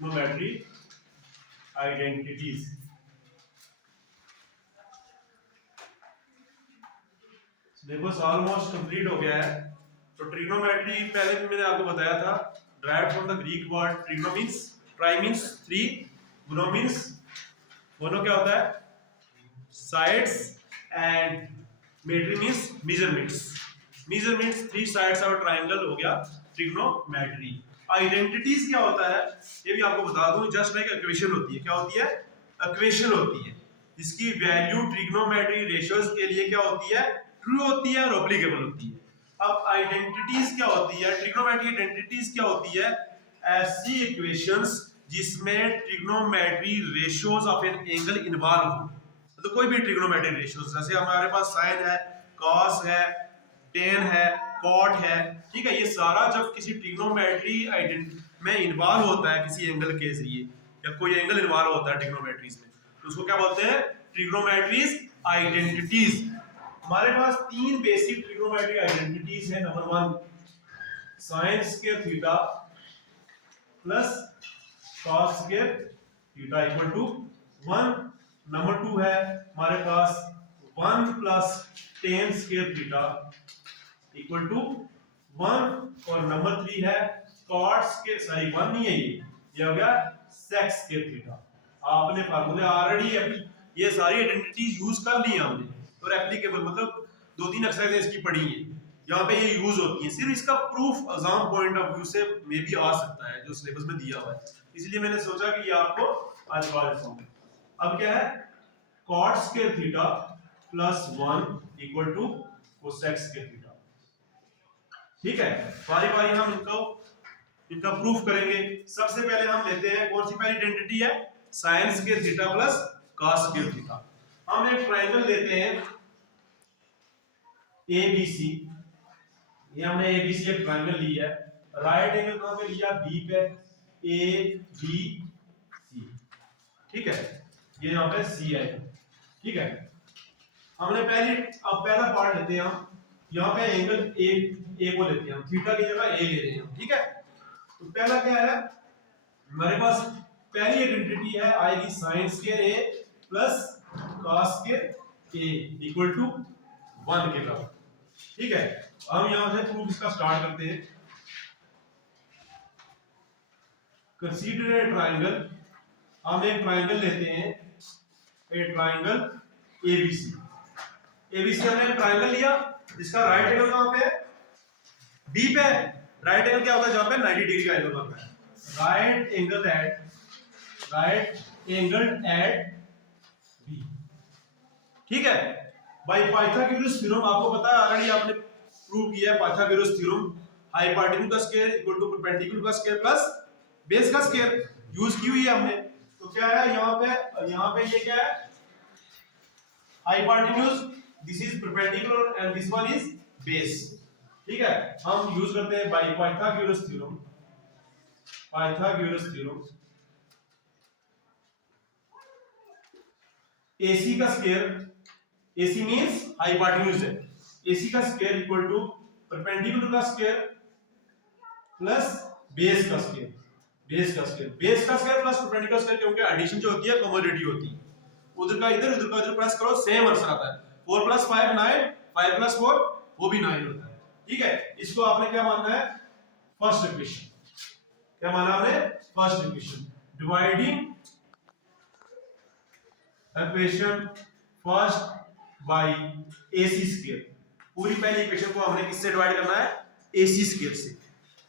Trigonometry identities. Syllabus almost complete हो गया है। तो ट्रिग्नोमेट्री पहले भी मैंने आपको बताया था, derived from the Greek word trigno means tri means three, mono means mono क्या होता है sides, and metry means measurements. Measurements three sides of triangle हो गया ट्रिग्नोमेट्री। आइडेंटिटीज क्या होता है ये भी आपको बता दूं, जस्ट लाइक इक्वेशन होती है। क्या होती है? इक्वेशन होती है जिसकी वैल्यू ट्रिग्नोमेट्री रेशियोज के लिए क्या होती है? ट्रू होती है और एप्लीकेबल होती है। अब आइडेंटिटीज क्या होती है? ट्रिग्नोमेट्री आइडेंटिटीज क्या होती है? ऐसी इक्वेशंस जिसमें trigonometry ratios of an angle involve हो। तो कोई भी ट्रिग्नोमेट्री रेशियोज, जैसे हमारे पास साइन है, कॉस है, टेन है, कॉट है, ठीक है, ये सारा जब किसी ट्रिग्नोमेट्री में इन्वॉल्व होता है किसी एंगल के जरिए, या कोई एंगल इन्वॉल्व होता है ट्रिग्नोमेट्रीज में, तो उसको क्या बोलते हैं? Trigonometries identities. हमारे पास तीन बेसिक ट्रिग्नोमेट्री आइडेंटिटीज है। Number one sine square theta plus cos square theta equal to 1। Number two है हमारे पास 1 plus tan square theta equal to 1, और नंबर थ्री है कॉट स्क्वायर, सॉरी 1 नहीं है, ये हो गया सेक स्क्वायर थीटा। आपने फार्मूले ऑलरेडी ये सारी आइडेंटिटीज यूज कर ली है हमने, और एप्लीकेबल मतलब 2-3 एक्सरसाइज इसकी पढ़ी है, यहाँ पे ये यूज होती है। सिर्फ इसका proof exam point of view से मे भी आ सकता है जो सिलेबस में दिया हुआ है, इसलिए मैंने सोचा कि ये आपको आज बता देता हूं। अब क्या है? Cot square theta plus 1 equal to cosec square theta. ठीक है, बारी बारी हम इनका प्रूफ करेंगे। सबसे पहले हम लेते हैं कौन सी पहली आइडेंटिटी है? Sign square theta plus cos square theta. हम एक ट्रायंगल लेते हैं ABC, ये हमने ABC एक ट्रायंगल लिया है। राइट एंगल कहां पे लिया? B पे, ABC, ठीक है, ये यहां पे C है, ठीक है। हमने अब पहला पार्ट लेते हैं हम, यहाँ पे एंगल ए को लेते हैं हम, थीटा की जगह ए ले रहे हैं हम, ठीक है। तो पहला क्या है हमारे पास? पहली आइडेंटिटी है आएगी sine square A plus cos square A equal to 1 के बराबर, ठीक है। हम यहां से प्रूफ इसका स्टार्ट करते हैं। कंसीडर ए ट्रायंगल, हम एक ट्रायंगल लेते हैं, ए ट्रायंगल एबीसी। एबीसी हमने एक ट्रायंगल लिया जिसका राइट एंगल कहां पे है? बी पे। राइट एंगल क्या होता है? जहां पे 90 डिग्री का एंगल बनता है। राइट एंगल एट बी, ठीक है। बाय पाइथागोरस थ्योरम, आपको पता है ऑलरेडी, आपने प्रूव किया है पाइथागोरस थ्योरम, हाइपोटेन्यूज का स्क्वायर इक्वल टू परपेंडिकुलर का स्क्वायर प्लस बेस का स्क्वायर यूज की हुई है हमने। तो क्या है यहाँ पे ये क्या है? Hypotenuse, this is perpendicular and this one is base, ठीक है। हम यूज करते हैं बाय पाइथागोरस थ्योरम। AC का स्क्वायर, AC मींस हाइपोटेन्यूज है, AC का स्क्वायर इक्वल टू परपेंडिकुलर का स्क्वायर प्लस बेस का स्क्वायर प्लस परपेंडिकुलर स्क्वायर, क्योंकि एडिशन जो होती है कमोडिटी होती है, उधर का इधर प्लस करो सेम आंसर आता है। 4 + 5 9, 5 + 4 वो भी 9 होता है, ठीक है। इसको आपने क्या मानना है? First equation. क्या माना आपने? First equation. Dividing equation first bye AC square. पूरी पहली इक्वेशन को हमने किससे डिवाइड करना है? AC स्क्वायर से।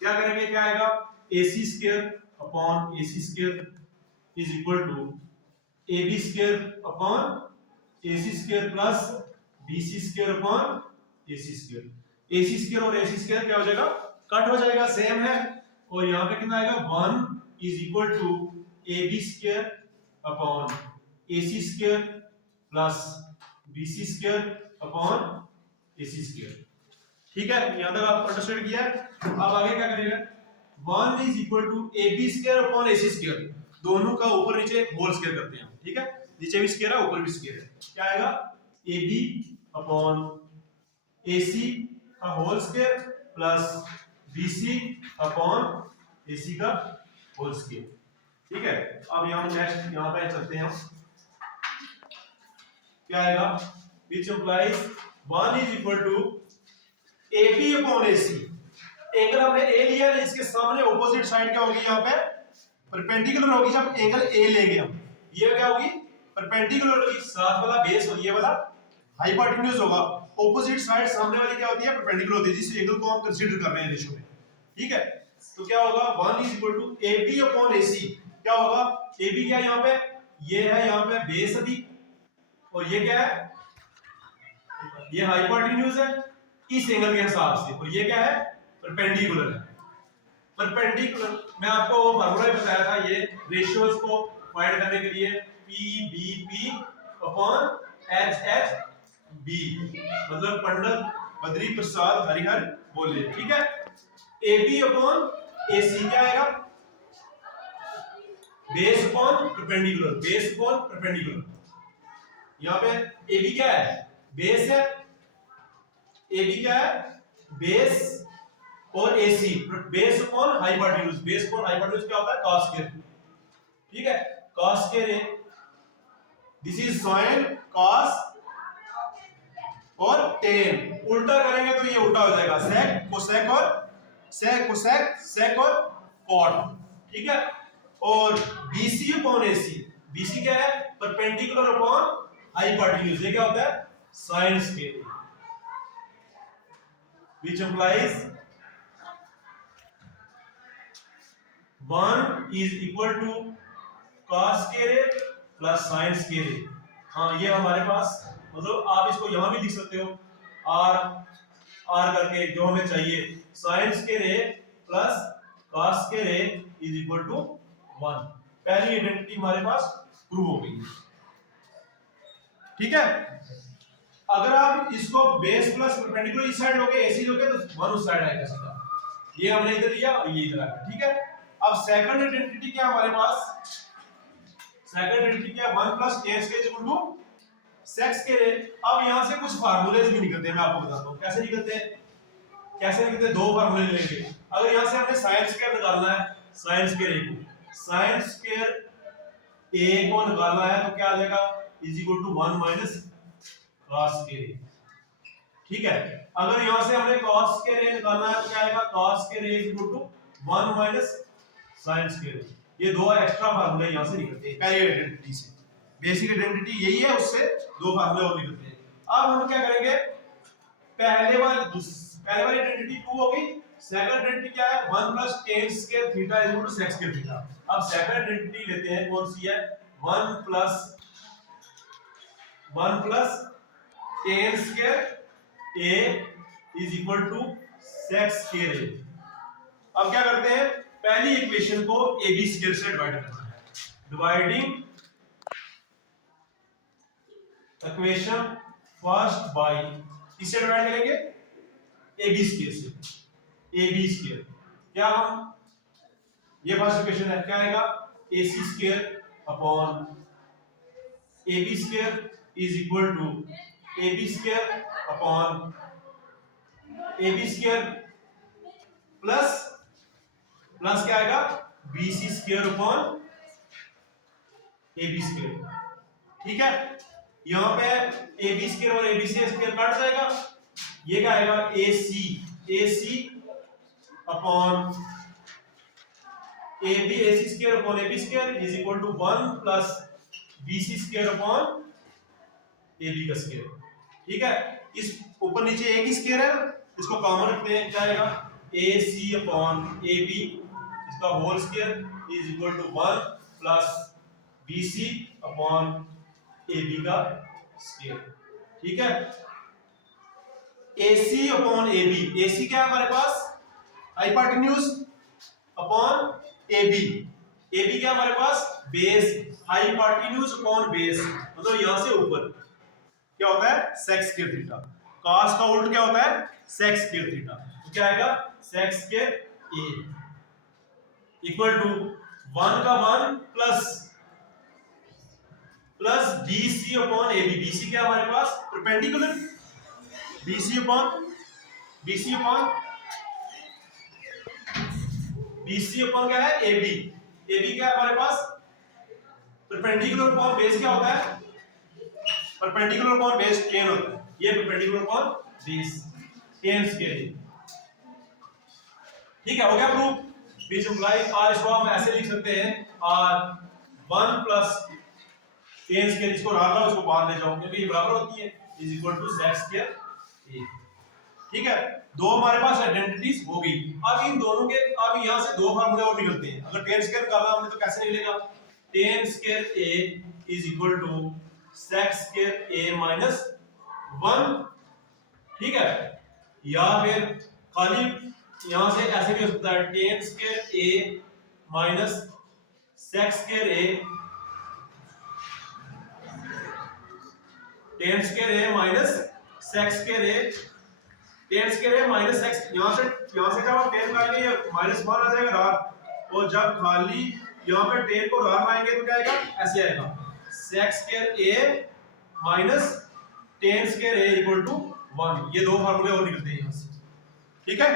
क्या करेंगे? क्या आएगा? AC square upon AC square is equal to AB square upon AC square plus BC square upon AC square. AC square और AC स्क्वायर क्या हो जाएगा? कट हो जाएगा, सेम है। और यहाँ पे कितना आएगा? 1 is equal to AB square upon AC square plus BC square upon AC square, ठीक है। यहां तक आप अंडरस्टैंड किया? अब आगे क्या करेगा? 1 is equal to AB square upon AC square, दोनों का ऊपर नीचे एक होल स्क्वायर करते हैं, ठीक है। नीचे भी स्क्वायर है, ऊपर भी स्क्वायर है। क्या आएगा? AB अपॉन AC का whole square plus BC upon AC का होल स्क्वायर, ठीक है, अब यहाँ नेक्स्ट यहाँ पे चलते हैं हम, क्या आएगा, which implies 1 is equal to AB upon AC। Angle हमने A लिया है, इसके सामने ऑपोजिट साइड क्या होगी, यहाँ पे परपेंडिकुलर होगी। जब एंगल A लेंगे हम, ये क्या होगी, परपेंडिकुलर होगी, साथ वाला बेस और ये वाला हाइपोटेन्यूज होगा। ऑपोजिट साइड सामने वाली क्या होती है, परपेंडिकुलर होती है, जिस एंगल को हम कंसीडर कर रहे हैं रेशियो में। ठीक है, तो क्या होगा, 1 is equal to AB upon AC। क्या होगा, AB क्या है यहाँ पे, ये है यहाँ पे बेस अभी, और ये क्या है, ये हाइपोटेन्यूज है इस एंगल के हिसाब से, और ये क्या है, परपेंडिकुलर है। परपेंडिकुलर मैं आपको वो फार्मूला बताया था, ये रेशियोज को फाइंड करने के लिए, PBP अपॉन HHB, मतलब पंडित बद्री प्रसाद हरिहर बोले। ठीक है, AB अपॉन AC क्या आएगा, base upon perpendicular, base upon perpendicular. यहाँ पे AB क्या है, बेस है, AB क्या है, बेस, और AC base upon hypotenuse, base upon hypotenuse क्या होता है, cos स्क्वायर। ठीक है, cos स्क्वायर है, दिस इज sin cos और tan, उल्टा करेंगे तो ये उल्टा हो जाएगा, sec cosec और sec cosec sec और cot। ठीक है, और BC अपॉन AC, BC क्या है, परपेंडिकुलर अपॉन हाइपोटेन्यूज, ये क्या होता है, sin square, which implies 1 is equal to cos square plus sin square. हाँ, ये हमारे पास, मतलब आप इसको यहां भी लिख सकते हो, r r करके, जो हमें चाहिए, sin square plus cos square is equal to 1। पहली आइडेंटिटी हमारे पास प्रूव हो गई। ठीक है, अगर आप इसको बेस प्लस परपेंडिकुलर इस साइड लोगे, AC लोगे, तो 1 उस साइड आएगा सीधा, ये हमने इधर लिया और ये इधर आया। ठीक है, अब सेकंड आइडेंटिटी क्या हमारे पास, सेकंड आइडेंटिटी क्या, 1 plus tan square is equal to sec square. अब यहां से कुछ फार्मूलेज भी निकलते हैं, मैं आपको बताता हूं कैसे निकलते हैं, कैसे निकलते हैं, दो फार्मूले लेंगे। अगर यहां से हमने sin स्क्वायर निकालना है, sin स्क्वायर a को, sin स्क्वायर a को निकालना है, तो क्या आ जाएगा, is equal to 1 minus cos square. ठीक है, अगर यहां से हमने cos स्क्वायर a निकालना है, तो क्या आएगा, cos square a is equal to 1 minus sin square. ये दो एक्स्ट्रा फार्मूले यहां से निकलते हैं पहली आइडेंटिटी से, बेसिक आइडेंटिटी यही है, उससे दो फार्मूले और निकलते हैं। अब हम क्या करेंगे, पहले वाली आइडेंटिटी ट्रू होगी, सेकंड आइडेंटिटी क्या है, 1 plus tan square theta is equal to sec square theta. अब सेकंड आइडेंटिटी लेते हैं, कौन सी है, 1 plus tan square a is equal to sec square a। अब क्या करते हैं, पहली इक्वेशन को AB स्क्वायर से डिवाइड करना है, डिवाइडिंग इक्वेशन फर्स्ट बाय, किससे डिवाइड करेंगे, AB स्क्वायर से, AB स्क्वायर। क्या हम, ये फर्स्ट इक्वेशन है, क्या आएगा, AC square upon AB square is equal to AB square upon AB square plus क्या आएगा, BC square upon AB square. ठीक है, यहां पे AB स्क्वायर और ABC स्क्वायर कट जाएगा, ये क्या आएगा, AC upon AC square upon AB square is equal to 1 plus BC square upon AB का स्क्वायर। ठीक है, इस ऊपर नीचे एक ही स्क्वायर है, इसको कॉमन रखते हैं, क्या आएगा, AC अपॉन AB इसका whole square is equal to 1 plus BC upon AB का स्क्वायर। ठीक है, AC अपॉन AB, AC क्या है हमारे पास, हाइपोटेन्यूज अपॉन AB, AB क्या हमारे पास, बेस, हाइपोटेन्यूज अपॉन बेस, मतलब यहां से ऊपर क्या होता है, sec स्क्वायर थीटा। cos का उल्ट क्या होता है, sec स्क्वायर थीटा। तो क्या आएगा, sec square a equal to 1 का 1 plus BC upon AB। BC क्या हमारे पास, परपेंडिकुलर, BC अपॉन क्या है, AB। ए बी क्या है हमारे पास, परपेंडिकुलर अपॉन बेस क्या होता है, परपेंडिकुलर अपॉन बेस टेन होता है, ये perpendicular upon base ten square. ठीक है, हो गया प्रूफ। विच इंप्लाइज आर, इसको हम ऐसे लिख सकते हैं आर 1 प्लस टेन स्क्वायर, इसको रख लो, इसको बाहर ले जाओ क्योंकि ये बराबर होती है, is equal to sec square A. ठीक है, दो हमारे पास आइडेंटिटीज हो गई। अब इन दोनों के, अब यहां से दो फार्मूले और निकलते हैं। अगर टेन स्क्वायर निकालना हमने तो कैसे निकलेगा, tan square A is equal to sec square A minus 1। ठीक है, या फिर खाली यहां से ऐसे भी हो सकता है, ten square A minus sex square A, ten square A minus sex square A, ten square A minus sex, यहां से जब हम टेन लाएंगे ये माइनस 1 आ जाएगा रार, और जब खाली यहां पे टेन को रार लाएंगे तो क्या आएगा, ऐसे आएगा sec square A minus tan square A equal to 1। ये दो फार्मूले और निकलते हैं यहां से। ठीक है,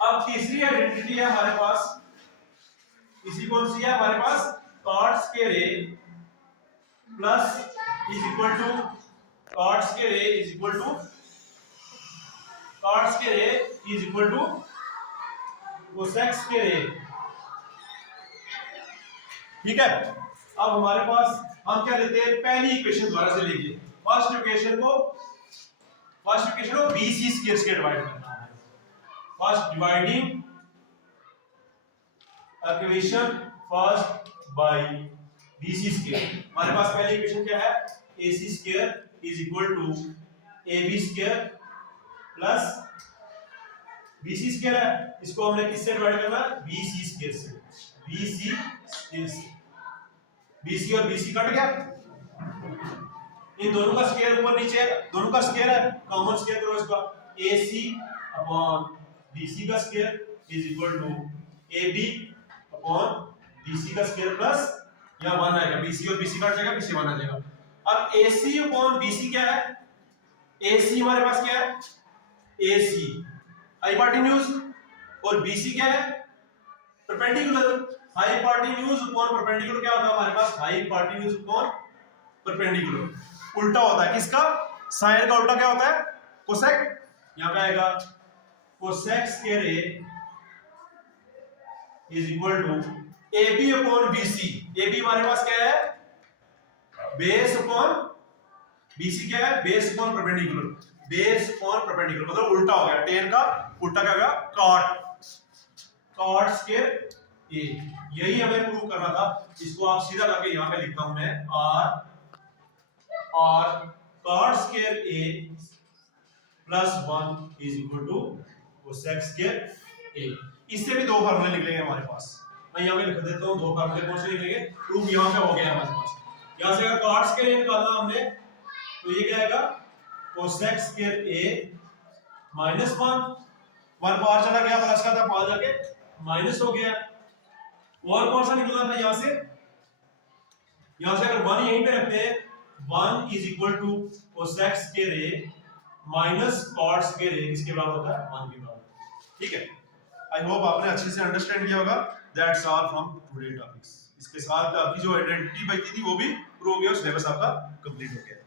अब तीसरी आइडेंटिटी है हमारे पास, इसी कौन सी है हमारे पास, cot square A plus is equal to cot square A is equal to cot square A is equal to cosec square A. ठीक है, अब हमारे पास हम क्या लेते हैं, पहली इक्वेशन द्वारा से लेंगे, फर्स्ट इक्वेशन को bc स्क्वायर से डिवाइड करना है। First dividing equation first by bc square. हमारे पास पहली इक्वेशन क्या है, ac square is equal to ab square plus bc square है, इसको हमने किससे डिवाइड करना है, bc स्क्वायर से, bc स्क्वायर से, bc और bc कट गया, इन दोनों का स्क्वायर ऊपर नीचे है, दोनों का स्क्वायर है, कॉमन स्क्वायर करो इसका, ac अपॉन bc का square is equal to ab upon bc का स्क्वायर प्लस यहां 1 आएगा, bc और bc कट जाएगा, पीछे 1 आ जाएगा। अब ac अपॉन bc क्या है, ac हमारे पास क्या है, ac हाइपोटेन्यूज, और bc क्या है, परपेंडिकुलर। हाइपोटेन्यूज अपॉन परपेंडिकुलर क्या होता है हमारे पास, हाइपोटेन्यूज अपॉन परपेंडिकुलर उल्टा होता है किसका, साइन का उल्टा क्या होता है, कोसेक। यहां पे आएगा cosec square A is equal to AB upon BC। AB हमारे पास क्या है, बेस अपॉन BC क्या है, base upon perpendicular, base upon perpendicular मतलब उल्टा हो गया, टेन का उल्टा क्या होगा, cot स्क्वायर A। यही हमें प्रूव करना था, इसको आप सीधा करके यहां पे लिखता हूं मैं, r cot square A plus 1 is equal to cosec square A। इससे भी दो फार्मूले निकलेंगे हमारे पास, मैं यहां पे लिख देता हूं, दो फार्मूले कौन से निकलेंगे, प्रूफ यहां पे हो गया हमारे पास। यहां से अगर cot स्क्वायर A निकालना हमने तो ये क्या आएगा, cosec स्क्वायर A माइनस 1 बाहर चला गया, प्लस का था बाहर जाके माइनस हो गया। और कौन सा निकलना था यहां से अगर 1 यहीं पे रखते हैं, 1 is equal to cosec square A minus cot square A, किसके बराबर होता है, 1 के बराबर। ठीक है, आई होप आपने अच्छे से अंडरस्टैंड किया होगा। That's all from today topics. इसके साथ आपकी जो आइडेंटिटी बची थी वो भी प्रूव हो गया, सिलेबस आपका कंप्लीट हो गया।